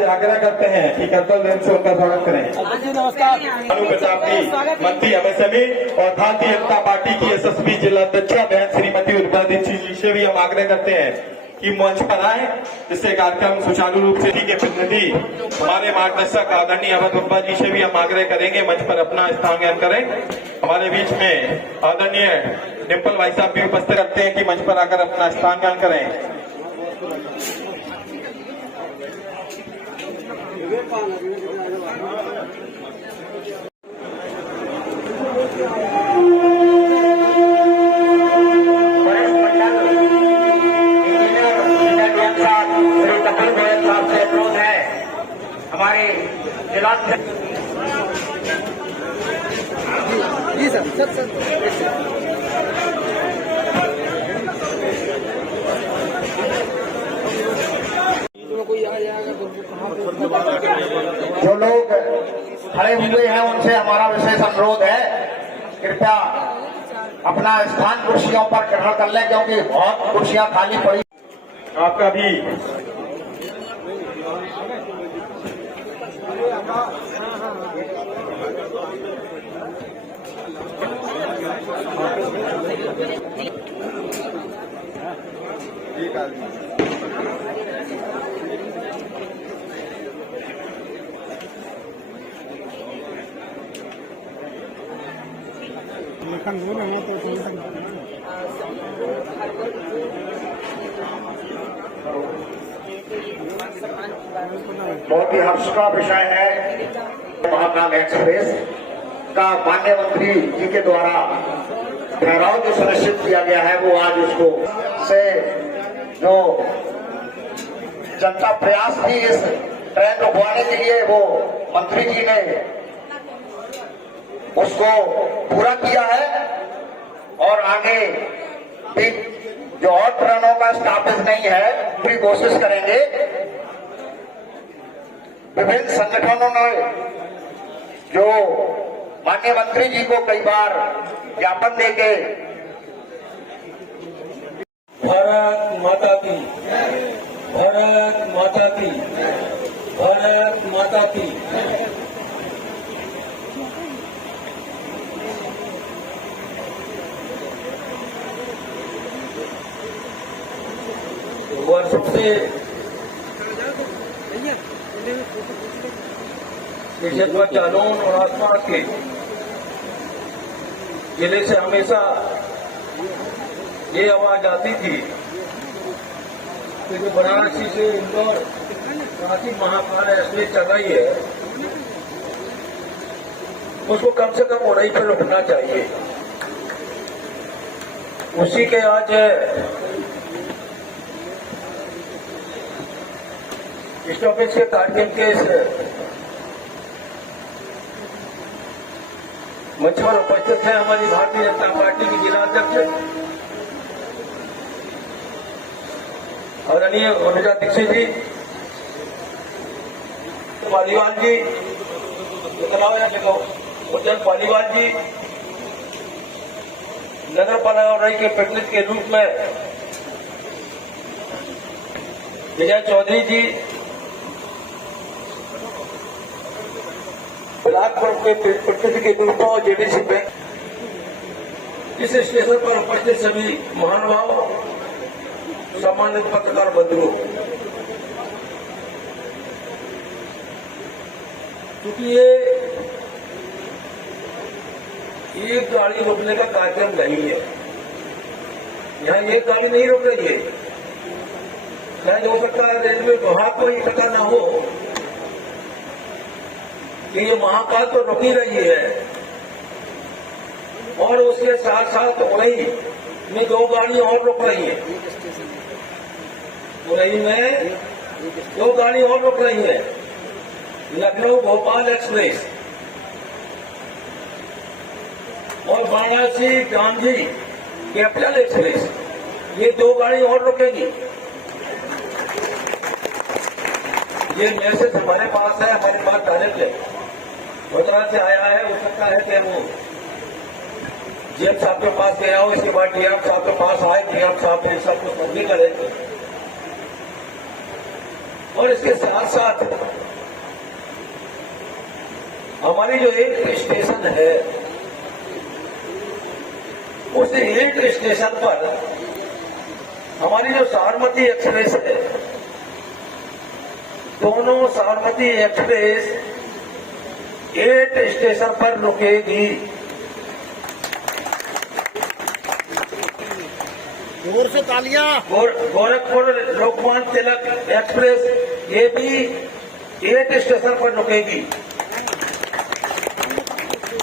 से आग्रह करते हैं कि कर्तव्य दिन से उनका स्वागत करें। नमस्कार। अनु प्रताप जी, मंत्री एमएसएमई और भारतीय जनता पार्टी की यशस्वी जिला अध्यक्ष बहन श्रीमती उर्मिला दीक्षित जी से भी हम आग्रह करते हैं कि मंच पर आए, जिससे कार्यक्रम सुचारू रूप से के प्रतिनिधि हमारे मार्गदर्शक आदरणीय अवध बप्पा जी से भी हम आग्रह करेंगे मंच पर अपना स्थान ग्रहण करें। हमारे बीच में आदरणीय डिम्पल भाई साहब भी उपस्थित करते हैं कि मंच पर आकर अपना स्थान ग्रहण करें। हमारे जिला जी सर जो लोग खड़े हुए हैं उनसे हमारा विशेष अनुरोध है, कृपया अपना स्थान कुर्सियों पर ग्रहण कर लें, क्योंकि बहुत कुर्सियां खाली पड़ी। आपका भी बहुत ही हर्ष का विषय है। महाकाल एक्सप्रेस का माननीय मंत्री जी के द्वारा ठहराव जो सुनिश्चित किया गया है, वो आज उसको से जो जनता प्रयास थी इस ट्रेन रुकवाने के लिए, वो मंत्री जी ने उसको पूरा किया है। और आगे भी जो और ट्रेनों का स्टॉपेज नहीं है, पूरी कोशिश करेंगे। विभिन्न संगठनों ने जो माननीय मंत्री जी को कई बार ज्ञापन देके भारत माता की, भारत माता की, भारत माता की। वर्षों से जालौन और आसपास के जिले से हमेशा ये आवाज आती थी कि जो वाराणसी से इंदौर रांची महाकाल एक्सप्रेस चल रही है, उसको कम से कम उड़ाई पर रुकना चाहिए। उसी के आज स्टॉपेज के कार्यक्रम के मंच पर उपस्थित है हमारी भारतीय जनता पार्टी की जिला अध्यक्ष आदरणीय उर्मिला दीक्षित जी, पालीवाल जी, उज्जैन पालीवाल जी, नगर पालिका के प्रतिनिधि के रूप में विजय चौधरी जी, बिलासपुर के प्रतिनिधि के रूप में जेडीसी बैंक, इस स्टेशन पर उपस्थित सभी महानुभाव, सम्मानित पत्रकार बंधुओं, क्योंकि ये एक गाड़ी रोकने का कार्यक्रम नहीं है, यहाँ एक गाड़ी नहीं रोक रही है। शायद हो सकता है रेलवे विभाग को ये पता न हो कि ये महाकाल तो रुक ही रही है, और उसके साथ साथ उड़ई में 2 गाड़ियां और रुक रही है। उड़ई में 2 गाड़ी और रुक रही है, लखनऊ भोपाल एक्सप्रेस और वाराणसी गांधी कैपिटल एक्सप्रेस, ये 2 गाड़ी और रुकेगी। ये मैसेज हमारे पास है, हमारे पास डायरेक्ट है, गुजरात से आया है। हो सकता है कि वो जीएम साहब के पास गया हो, इसके बाद डीएम साहब के पास आए, डीएम साहब ने सब कुछ तब्दील करे। और इसके साथ साथ हमारी जो एक स्टेशन है, उस एक स्टेशन पर हमारी जो साबरमती एक्सप्रेस है, दोनों साबरमती एक्सप्रेस 8 स्टेशन पर रुकेगी। जोर से तालियां। गोरखपुर लोकमान्य तिलक एक्सप्रेस ये भी 8 स्टेशन पर रुकेगी।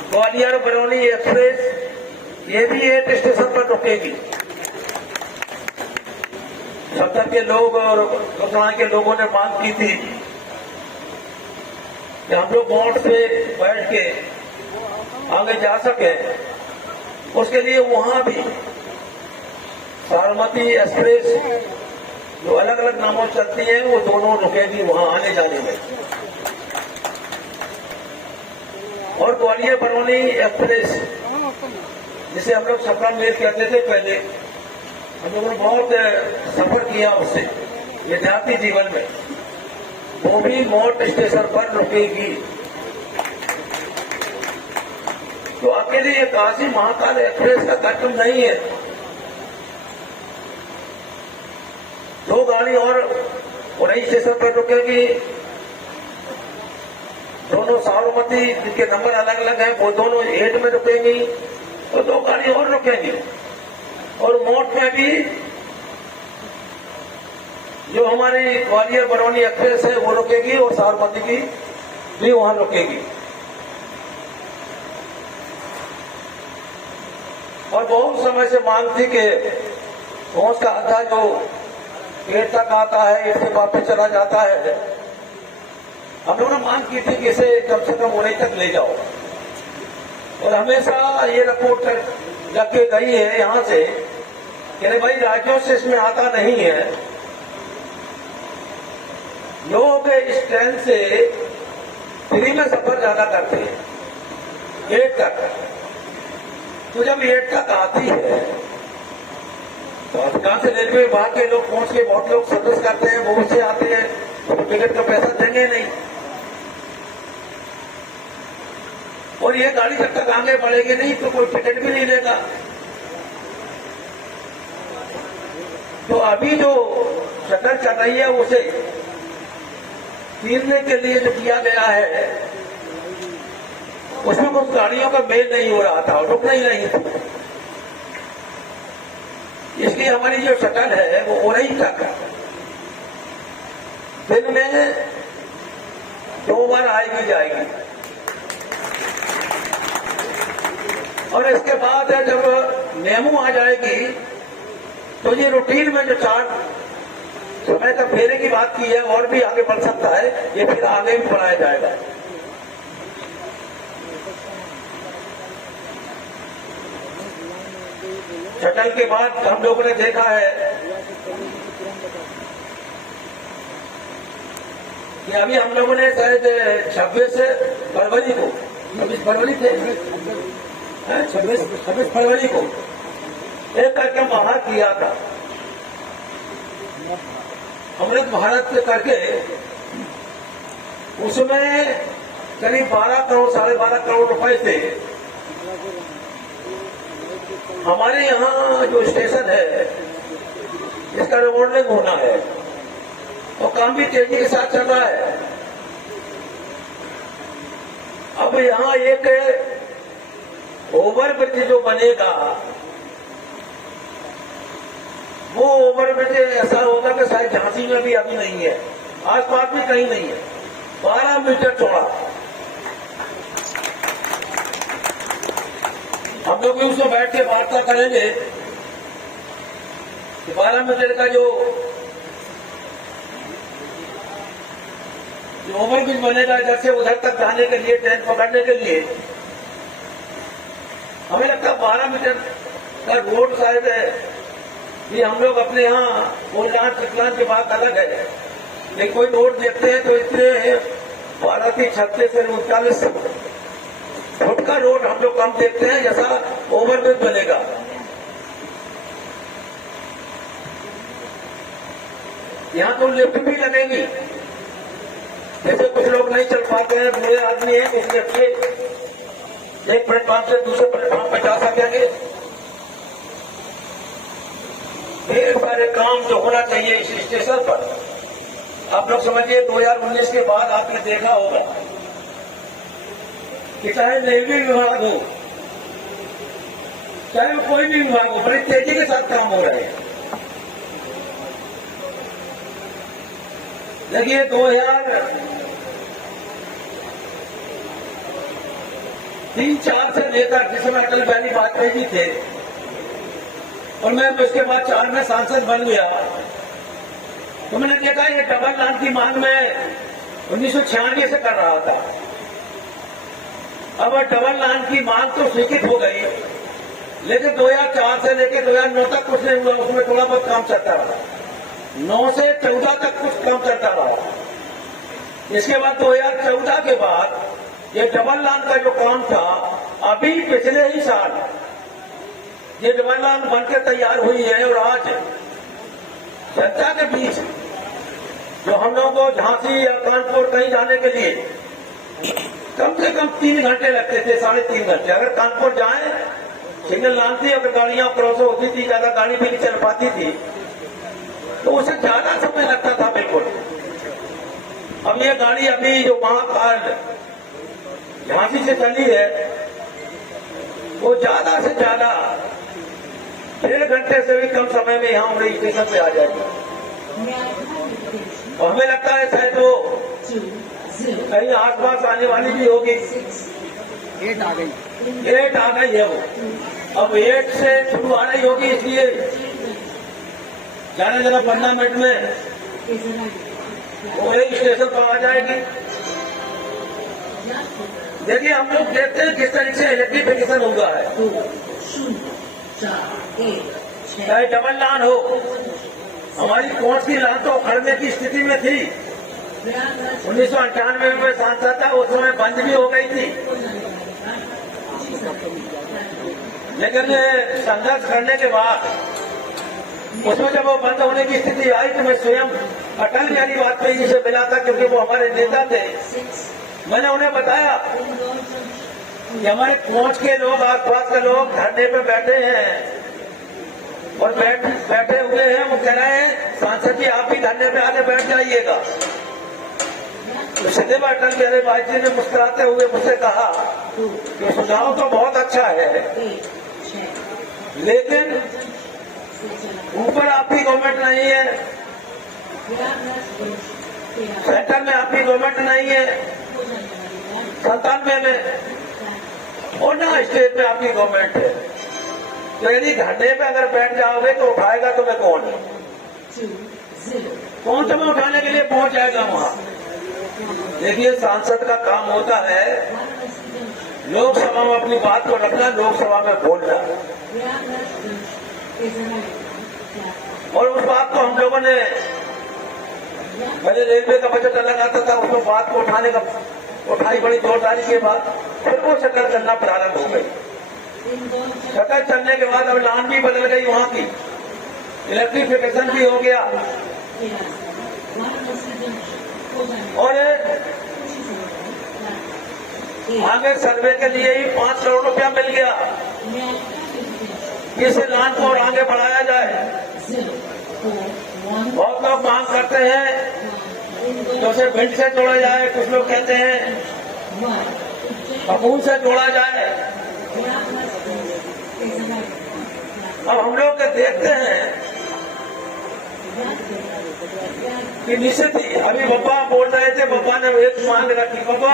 ग्वालियर बरौनी एक्सप्रेस ये भी 8 स्टेशन पर रुकेगी। सत्तर के लोग और लोकसभा के लोगों ने मांग की थी कि हम लोग बोट से बैठ के आगे जा सके, उसके लिए वहां भी साबरमती एक्सप्रेस जो अलग अलग नामों से चलती है वो दोनों रुकेगी वहां आने जाने में। और ग्वालियर बरौनी एक्सप्रेस जिसे हम लोग सफर मेल कहते थे पहले, हम लोगों ने बहुत सफर किया उससे विद्यार्थी जीवन में, वो भी मोट स्टेशन पर रुकेगी। तो अकेले ये काशी महाकाल एक्सप्रेस का कार्यक्रम नहीं है, 2 गाड़ी और उन्हीं स्टेशन पर रुकेगी। दोनों साबरमती जिनके नंबर अलग अलग हैं वो दोनों 8 में रुकेंगी, तो 2 गाड़ी और रुकेंगी। और मोट में भी जो हमारी ग्वालियर बरौनी एक्सप्रेस है वो रुकेगी और साबरमती की भी वहां रुकेगी। और बहुत समय से मांग थी कि पहुंच का आधा जो 8 तक आता है, 8 से वापस चला जाता है, हम लोगों ने मांग की थी कि इसे कम से कम उन्हीं तक ले जाओ। और हमेशा ये रिपोर्ट लग के गई है यहां से कि नहीं भाई राज्यों से इसमें आता नहीं है, लोग इस ट्रेन से फ्री में सफर ज्यादा करते हैं 8 तक। तो जब 8 तक आती है तो अधिकांश रेलवे विभाग के लोग पहुंच के बहुत लोग सर्विस करते हैं, वो उससे आते हैं, तो टिकट का पैसा देंगे नहीं। और ये गाड़ी जब तक आगे बढ़ेगी नहीं तो कोई टिकट भी नहीं लेगा। तो अभी जो शटल चल रही है उसे छीनने के लिए जो किया गया है उसमें कुछ गाड़ियों का मेल नहीं हो रहा था, रुकना ही नहीं था। इसलिए हमारी जो शटल है वो उन्हीं तक दिन में 2 बार आएगी जाएगी। और इसके बाद जब मेमू आ जाएगी तो ये रूटीन में जो 4 समय तक फेरे की बात की है और भी आगे बढ़ सकता है, ये फिर आगे भी बढ़ाया जाएगा। शटल के बाद हम लोगों ने देखा है कि अभी हम लोगों ने शायद 26 फरवरी को 26 फरवरी थे 26 फरवरी को एक कार्यक्रम वहां किया था अमृत भारत करके। उसमें करीब 12 करोड़ 12.5 करोड़ रुपए थे। हमारे यहाँ जो स्टेशन है इसका रिमॉडलिंग होना है और काम भी तेजी के साथ चल रहा है। अब यहाँ एक ओवरब्रिज जो बनेगा वो ओवरब्रिज ऐसा होगा कि शायद झांसी में भी अभी नहीं है, आसपास भी कहीं नहीं है, 12 मीटर चौड़ा। हम लोग भी उसमें बैठ के वार्ता करेंगे कि 12 मीटर का जो ओवरब्रिज बनेगा इधर से उधर तक जाने के लिए, ट्रेन पकड़ने के लिए, हमें लगता है 12 मीटर का रोड शायद है। ये हम लोग अपने यहाँ बोलचाल चिकलान की बात अलग है, लेकिन कोई रोड देखते हैं तो इतने 12 से 36 से 39 फुट का रोड हम लोग कम देखते हैं जैसा ओवरब्रिज बनेगा। यहाँ तो लिफ्ट भी लगेगी, जैसे कुछ लोग नहीं चल पाते हैं, बूढ़े आदमी हैं, इसलिए अच्छे एक प्लेटफॉर्म से दूसरे प्लेटफॉर्म पर जा सकेंगे। ढेर सारे काम जो होना चाहिए इस स्टेशन पर, आप लोग समझिए 2019 के बाद आपने देखा होगा कि चाहे रेलवे विभाग हो, चाहे वो कोई भी विभाग हो, बड़ी तेजी के साथ काम हो रहे हैं। देखिए 2003-04 से लेकर जिसमें अटल बिहारी वाजपेयी जी थे और मैं उसके बाद 4 में सांसद बन गया, तो मैंने देखा ये डबल लाइन की मांग में 1996 से कर रहा था। अब डबल लाइन की मांग तो स्वीकृत हो गई, लेकिन 2004 से लेकर 2009 तक कुछ नहीं हुआ, उसमें थोड़ा बहुत काम चलता रहा। 9 से 14 तक कुछ काम चलता रहा। इसके बाद 2014 के बाद ये डबल लाइन का जो काम था, अभी पिछले ही साल ये डबल लाइन बनकर तैयार हुई है और आज जनता के बीच जो हम लोगों को झांसी या कानपुर कहीं जाने के लिए कम से कम 3 घंटे लगते थे, 3.5 घंटे। अगर कानपुर जाए सिग्नल लाइन थी, अगर गाड़ियां क्रॉस होती थी, ज्यादा गाड़ी भी नहीं चल पाती थी, तो उसे ज्यादा समय लगता था बिल्कुल। अब ये गाड़ी अभी जो महाकाल झांसी से चली है, वो ज्यादा से ज्यादा 1.5 घंटे से भी कम समय में यहाँ उमड़ी स्टेशन पे आ जाएगी। और हमें लगता है शायद वो कहीं आसपास आने वाली भी होगी। 8 आ गई, 8 आ गई है वो, अब 8 से शुरू आ रही होगी, इसलिए जाने जगह 15 मिनट में वो एक स्टेशन पर आ जाएगी। देखिए हम लोग देखते हैं किस तरीके से इलेक्ट्रिफिकेशन हुआ है, चाहे डबल लाइन हो। हमारी कोच की लाइन तो उखड़ने की स्थिति में थी, 1998 में सांसद था, उस समय बंद भी हो गई थी, लेकिन संघर्ष करने के बाद उसमें जब वो बंद होने की स्थिति आई तो मैं स्वयं अटल बिहारी वाजपेयी जी से मिला था, क्योंकि वो हमारे नेता थे। मैंने उन्हें बताया कि हमारे कोच के लोग, आसपास के लोग धरने पे बैठे हैं और बैठे हुए हैं, वो कह रहे हैं सांसद जी आप भी धरने पे आके बैठ जाइएगा। तो सीधे अटल बिहारी वाजपेयी ने मुस्कुराते हुए मुझसे कहा कि सुझाव तो बहुत अच्छा है, लेकिन ऊपर आपकी गवर्नमेंट नहीं है, सेंटर में आपकी गवर्नमेंट नहीं है, 97 में, और ना स्टेट में आपकी गवर्नमेंट है। तो यदि धरने पे अगर बैठ जाओगे तो उठाएगा तुम्हें कौन? कौन तुम्हें उठाने के लिए पहुंच जाएगा वहां? देखिए सांसद का काम होता है लोकसभा में अपनी बात को रखना, लोकसभा में बोलना, और उस बात को हम लोगों ने पहले रेलवे का बजट अलग आता था, उसको बात को उठाई बड़ी जोरदारी के बाद फिर वो शक्ल चलना प्रारंभ हो गई। शक्ल चलने के बाद अब लाइन भी बदल गई, वहां की इलेक्ट्रिफिकेशन भी हो गया, और आगे सर्वे के लिए ही 5 करोड़ रुपया मिल गया, इस लाइन को और आगे बढ़ाया जाए। बहुत लोग मांग करते हैं तो उसे भिंड से जोड़ा जाए, कुछ लोग कहते हैं अपून से जोड़ा जाए। अब हम लोग देखते हैं कि निश्चित ही अभी बब्बा बोल रहे थे, बब्बा ने एक मांग रखी। बब्बा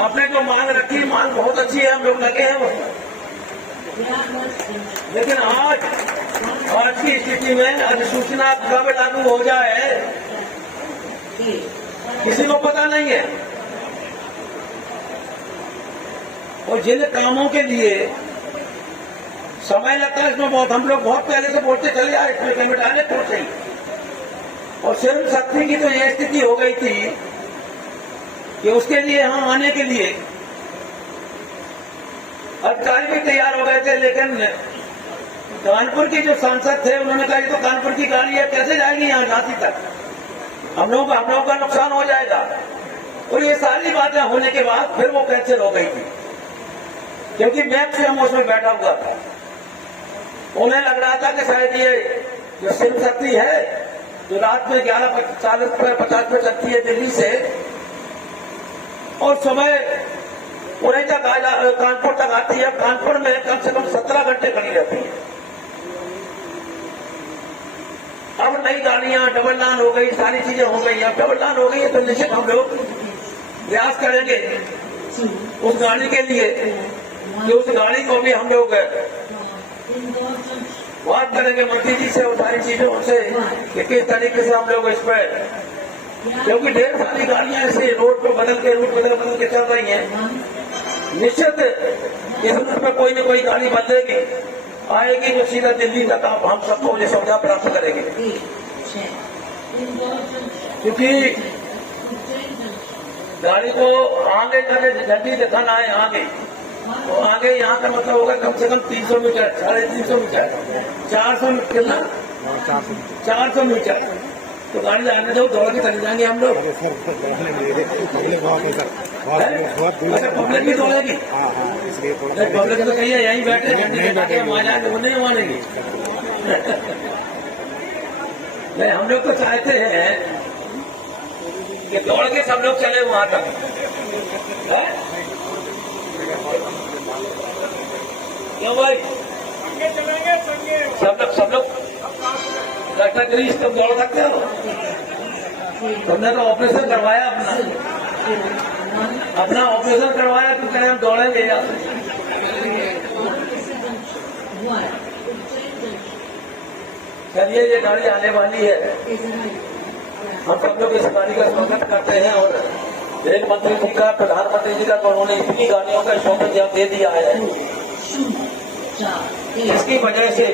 आपने जो मांग रखी, मांग बहुत अच्छी है, हम लोग लगे हैं वो, लेकिन आज की स्थिति में अधिसूचना कब लागू हो जाए किसी को पता नहीं है। और जिन कामों के लिए समय लगता है इसमें बहुत, हम लोग बहुत पहले से बोलते चले आए इसमें पेमेंट आने तो सही। और सिर्फ शक्ति की तो यह स्थिति हो गई थी कि उसके लिए यहाँ आने के लिए अधिकारी भी तैयार हो गए थे, लेकिन कानपुर के जो सांसद थे उन्होंने कहा ये तो कानपुर की गाड़ी है, कैसे जाएगी यहाँ झांसी तक? हम लोगों का नुकसान हो जाएगा। और ये सारी बातें होने के बाद फिर वो कैंसिल हो गई थी, क्योंकि मैक्सिमम उसमें बैठा हुआ था। उन्हें लग रहा था कि शायद ये जो शिव शक्ति है जो रात में 11:40 पे 50 पे चलती है दिल्ली से, और सुबह उन्हें तक कानपुर तक आती है। कानपुर में कम से कम 17 घंटे खड़ी रहती है। अब नई गाड़ियां डबल लाइन हो गई, सारी चीजें हो गई। अब डबल लाइन हो गई है तो निश्चित हम लोग प्रयास करेंगे उस गाड़ी के लिए कि उस गाड़ी को भी हम लोग बात करेंगे मंत्री जी से और सारी चीजें उनसे कि किस तरीके से हम लोग इस पर, क्योंकि ढेर सारी गाड़ियां ऐसे रोड पर बदल के चल रही हैं। निश्चित इस रूट पर कोई न कोई गाड़ी बदलेगी, आएगी जो सीधा दिल्ली तक आप हम सबको ये सुविधा प्राप्त करेंगे। क्योंकि गाड़ी को आगे करने झंडी दिखाना है आगे, तो आगे यहाँ का मतलब होगा कम से कम 300 मीटर, 350 मीटर, 400 मीटर कितना, 400 मीटर। तो गाड़ी आने दो, दौड़ के चले जाएंगे हम लोग। अच्छा, पब्लिक भी दौड़ेगी, पब्लिक तो कहिए यहीं बैठे झंडी दिखा के वहां जाएंगे, वो नहीं मानेंगे। नहीं, हम लोग तो चाहते हैं कि दौड़ के सब लोग चले वहां तक। क्यों भाई, सब लोग डॉक्टर गिरीश तुम दौड़ सकते हो? तुमने तो ऑपरेशन करवाया अपना ऑपरेशन करवाया, तो कहें हम दौड़ेंगे यार। चलिए, ये गाड़ी आने वाली है, हम सब लोग इस गाड़ी का स्वागत करते हैं। और रेल मंत्री जी का, प्रधानमंत्री जी का, तो उन्होंने इतनी गाड़ियों का स्वागत दे दिया है, इसकी वजह से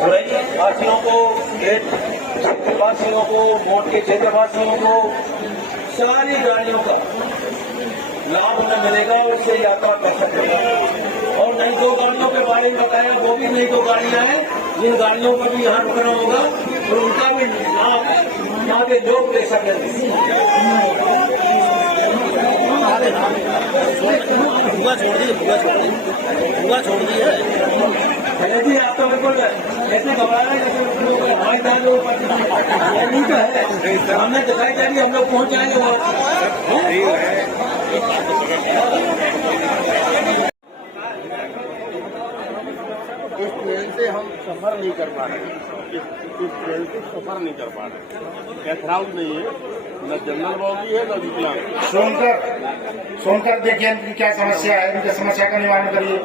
वासियों को, क्षेत्रवासियों को, मोट के क्षेत्रवासियों को सारी गाड़ियों का लाभ उन्हें मिलेगा और उससे यात्रा कर सकते। और नई 2 गाड़ियों के बारे में बताया, वो भी नई 2 गाड़ियां हैं, जिन गाड़ियों पर भी यहाँ रुकना होगा और उनका भी लाभ यहाँ के लोग ले सकेंगे। भूआ छोड़ दी है जी। आप तो बिल्कुल ऐसे घबरा रहे हैं जैसे हवाई जहाज नहीं तो है, हमने दिखाई जा रही, हम लोग पहुंच जाएंगे वहां। इस ट्रेन से हम सफर नहीं कर पा रहे, इस ट्रेन से सफर नहीं कर पा रहे। कैथराउंड नहीं है, न जनरल बॉगी है, न विकलांग। सुनकर देखिए इनकी क्या समस्या है, उनकी समस्या का निवारण करिए।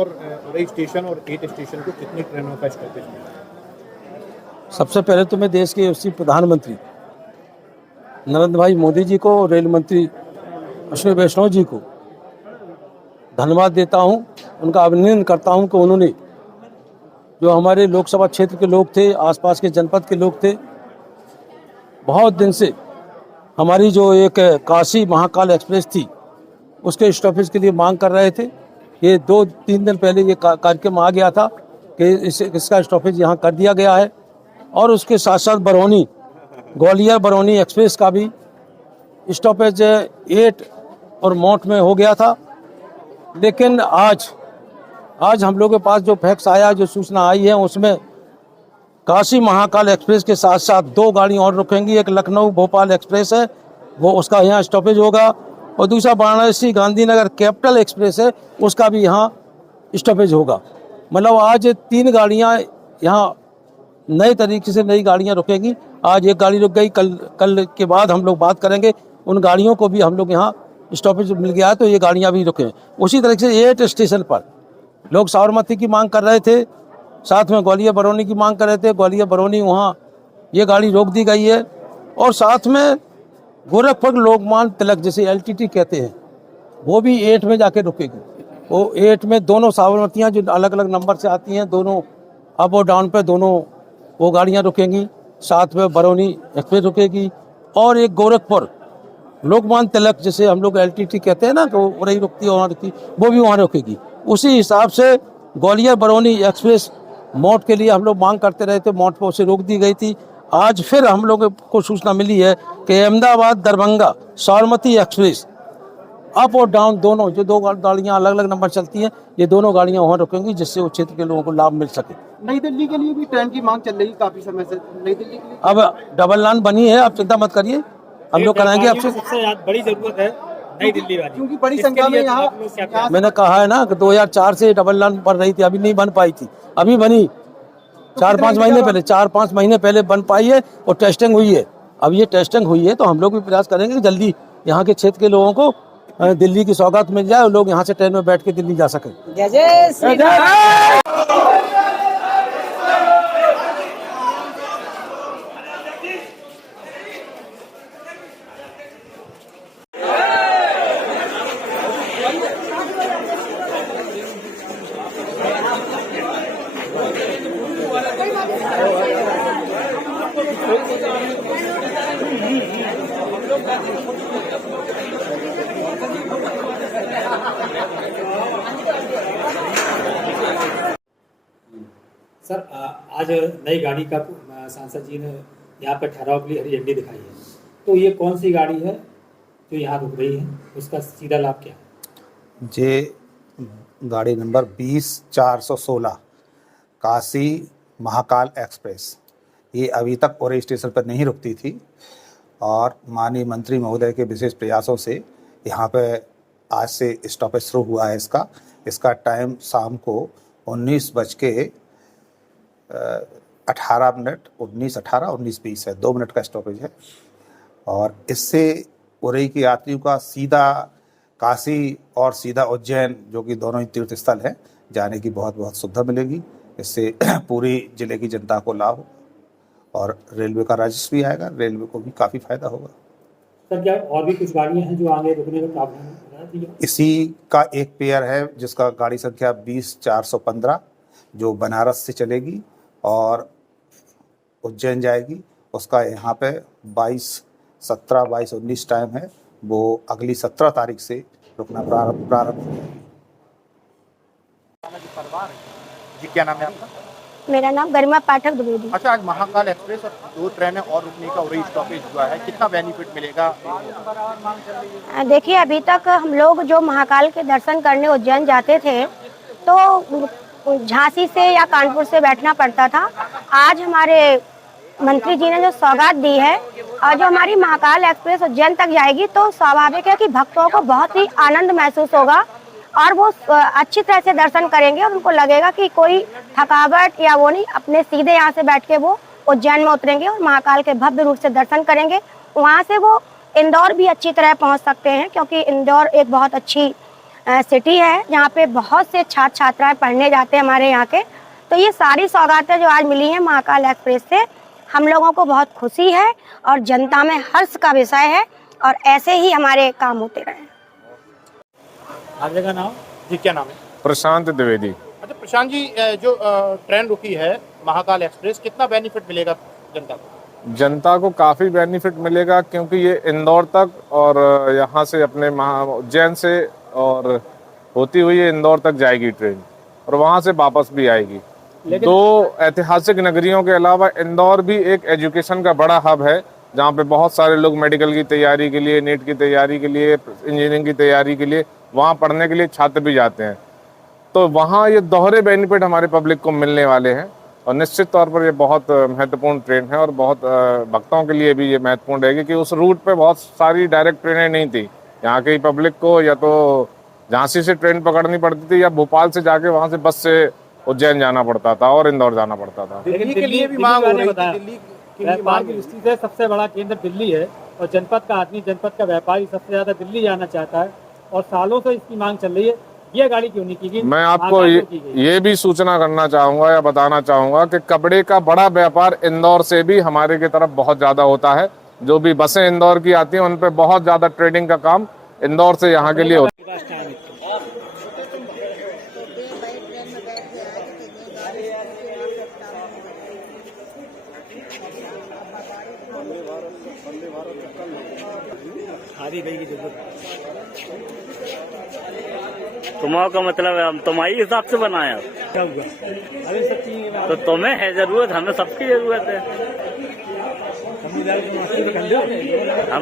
और उरई स्टेशन और 8 स्टेशन को कितनी ट्रेनों का स्टॉपेज मिला? सबसे पहले तो मैं देश के यशस्वी प्रधानमंत्री नरेंद्र भाई मोदी जी को और रेल मंत्री अश्विनी वैष्णव जी को धन्यवाद देता हूं, उनका अभिनंदन करता हूं कि उन्होंने जो हमारे लोकसभा क्षेत्र के लोग थे, आसपास के जनपद के लोग थे, बहुत दिन से हमारी जो एक काशी महाकाल एक्सप्रेस थी उसके स्टॉपेज के लिए मांग कर रहे थे। ये 2-3 दिन पहले ये कार्यक्रम आ गया था कि इसका स्टॉपेज यहाँ कर दिया गया है। और उसके साथ साथ बरौनी ग्वालियर बरौनी एक्सप्रेस का भी स्टॉपेज 8 और मौट में हो गया था। लेकिन आज हम लोग के पास जो फैक्स आया, जो सूचना आई है, उसमें काशी महाकाल एक्सप्रेस के साथ साथ 2 गाड़ी और रुकेंगी। एक लखनऊ भोपाल एक्सप्रेस है, वो उसका यहाँ स्टॉपेज होगा, और दूसरा वाराणसी गांधीनगर कैपिटल एक्सप्रेस है, उसका भी यहाँ स्टॉपेज होगा। मतलब आज 3 गाड़ियाँ यहाँ नए तरीके से नई गाड़ियाँ रुकेंगी। आज एक गाड़ी रुक गई, कल के बाद हम लोग बात करेंगे उन गाड़ियों को भी हम लोग यहाँ स्टॉपेज मिल गया है तो ये गाड़ियाँ भी रुकें। उसी तरह से 8 स्टेशन पर लोग साबरमती की मांग कर रहे थे, साथ में ग्वालियर बरौनी की मांग कर रहे थे। ग्वालियर बरौनी वहाँ ये गाड़ी रोक दी गई है। और साथ में गोरखपुर लोकमान्य तिलक, जिसे LTT कहते हैं, वो भी 8 में जाके रुकेगी। वो 8 में दोनों साबरमतियाँ जो अलग अलग नंबर से आती हैं, दोनों अप और डाउन पे दोनों वो गाड़ियाँ रुकेंगी। साथ में बरौनी एक्सप्रेस रुकेगी और एक गोरखपुर लोकमान्य तिलक, जिसे हम लोग LTT कहते हैं ना, तो वही रुकती है, वहाँ रुकती, वो भी वहाँ रुकेगी। उसी हिसाब से ग्वालियर बरौनी एक्सप्रेस मौट के लिए हम लोग मांग करते रहे थे, मौट पर उसे रोक दी गई थी। आज फिर हम लोगों को सूचना मिली है कि अहमदाबाद दरभंगा साबरमती एक्सप्रेस अप और डाउन दोनों, जो 2 गाड़ियाँ अलग अलग नंबर चलती हैं, ये दोनों गाड़ियाँ वहाँ रुकेंगी, जिससे उस क्षेत्र के लोगों को लाभ मिल सके। नई दिल्ली के लिए भी ट्रेन की मांग चल रही है काफी समय से। नई दिल्ली के लिए अब डबल लाइन बनी है, आप चिंता मत करिए, हम लोग कराएंगे आपसे। सबसे बड़ी जरूरत है नई दिल्ली वाली, क्योंकि बड़ी संख्या में यहाँ मैंने कहा है ना कि 2004 से डबल लाइन बन रही थी, अभी नहीं बन पाई थी, अभी बनी 4-5 महीने पहले बन पाई है और टेस्टिंग हुई है। अब ये टेस्टिंग हुई है तो हम लोग भी प्रयास करेंगे कि जल्दी यहाँ के क्षेत्र के लोगों को दिल्ली की सौगात मिल जाए और लोग यहाँ से ट्रेन में बैठ के दिल्ली जा सकें। जय जय श्री राम। सर, आज नई गाड़ी का सांसद जी ने यहाँ पर ठहराव के लिए हरी झंडी दिखाई है, तो ये कौन सी गाड़ी है जो यहाँ रुक रही है, उसका सीधा लाभ क्या है? जे गाड़ी नंबर 20416 काशी महाकाल एक्सप्रेस, ये अभी तक औरई स्टेशन पर नहीं रुकती थी और माननीय मंत्री महोदय के विशेष प्रयासों से यहाँ पे आज से स्टॉपेज शुरू हुआ है। इसका टाइम शाम को 19:18 है, 2 मिनट का स्टॉपेज है। और इससे उरई के यात्रियों का सीधा काशी और सीधा उज्जैन, जो कि दोनों ही तीर्थ स्थल हैं, जाने की बहुत बहुत सुविधा मिलेगी। इससे पूरी जिले की जनता को लाभ और रेलवे का राजस्व भी आएगा, रेलवे को भी काफ़ी फायदा होगा। सर, क्या और भी कुछ गाड़ियाँ हैं जो आगे रुकने का प्रावधान है? इसी का एक पेयर है जिसका गाड़ी संख्या 20415 जो बनारस से चलेगी और उज्जैन जाएगी। उसका यहाँ पे 22, 17, 22, 19 टाइम है, वो अगली 17 तारीख से रुकना प्रारंभ हो जाएगी। जी, क्या नाम है आपका? मेरा नाम गरिमा पाठक द्विवेदी। अच्छा, आज महाकाल एक्सप्रेस और 2 ट्रेनें और रुकने का उरई स्टॉपेज हुआ है, कितना बेनिफिट मिलेगा? देखिए, अभी तक हम लोग जो महाकाल के दर्शन करने उज्जैन जाते थे तो झांसी से या कानपुर से बैठना पड़ता था। आज हमारे मंत्री जी ने जो सौगात दी है और जो हमारी महाकाल एक्सप्रेस उज्जैन तक जाएगी, तो स्वाभाविक है कि भक्तों को बहुत ही आनंद महसूस होगा और वो अच्छी तरह से दर्शन करेंगे और उनको लगेगा कि कोई थकावट या वो नहीं, अपने सीधे यहाँ से बैठ के वो उज्जैन में उतरेंगे और महाकाल के भव्य रूप से दर्शन करेंगे। वहाँ से वो इंदौर भी अच्छी तरह पहुँच सकते हैं, क्योंकि इंदौर एक बहुत अच्छी सिटी है जहाँ पे बहुत से छात्र छात्राएं पढ़ने जाते हैं हमारे यहाँ के। तो ये सारी सौगातें जो आज मिली हैं महाकाल एक्सप्रेस से, हम लोगों को बहुत खुशी है और जनता में हर्ष का विषय है, और ऐसे ही हमारे काम होते रहे। आप जगह नाम जी क्या नाम है? प्रशांत द्विवेदी। अच्छा प्रशांत जी, जो ट्रेन रुकी है महाकाल एक्सप्रेस, कितना बेनिफिट मिलेगा जनता को? जनता को काफी बेनिफिट मिलेगा क्योंकि ये इंदौर तक और यहाँ से अपने उज्जैन से और होती हुई ये इंदौर तक जाएगी ट्रेन, और वहाँ से वापस भी आएगी। दो ऐतिहासिक नगरियों के अलावा इंदौर भी एक एजुकेशन का बड़ा हब है, जहाँ पे बहुत सारे लोग मेडिकल की तैयारी के लिए, नीट की तैयारी के लिए, इंजीनियरिंग की तैयारी के लिए वहाँ पढ़ने के लिए छात्र भी जाते हैं। तो वहाँ ये दोहरे बेनिफिट हमारे पब्लिक को मिलने वाले हैं, और निश्चित तौर पर ये बहुत महत्वपूर्ण ट्रेन है, और बहुत भक्तों के लिए भी ये महत्वपूर्ण रहेगी कि उस रूट पे बहुत सारी डायरेक्ट ट्रेनें नहीं थी। यहाँ की पब्लिक को या तो झांसी से ट्रेन पकड़नी पड़ती थी, या भोपाल से जाके वहाँ से बस से उज्जैन जाना पड़ता था और इंदौर जाना पड़ता था। दिल्ली के लिए भी मांग हो रही थी, दिल्ली के लिए व्यापार की दृष्टि से सबसे बड़ा केंद्र दिल्ली है, और जनपद का आदमी, जनपद का व्यापारी सबसे ज्यादा दिल्ली जाना चाहता है, और सालों से इसकी मांग चल रही है। ये गाड़ी क्यों नहीं की गई? मैं आपको ये भी सूचना करना चाहूंगा या बताना चाहूंगा कि कपड़े का बड़ा व्यापार इंदौर से भी हमारे की तरफ बहुत ज्यादा होता है। जो भी बसें इंदौर की आती हैं उन पे बहुत ज्यादा ट्रेडिंग का काम इंदौर से यहाँ के लिए होता है। तुम्हारा का मतलब है हम तुम्हारी हिसाब से बनाया, क्या हुआ? अरे सच्ची तो तुम्हें है जरूरत, हमें सबकी जरूरत है। हम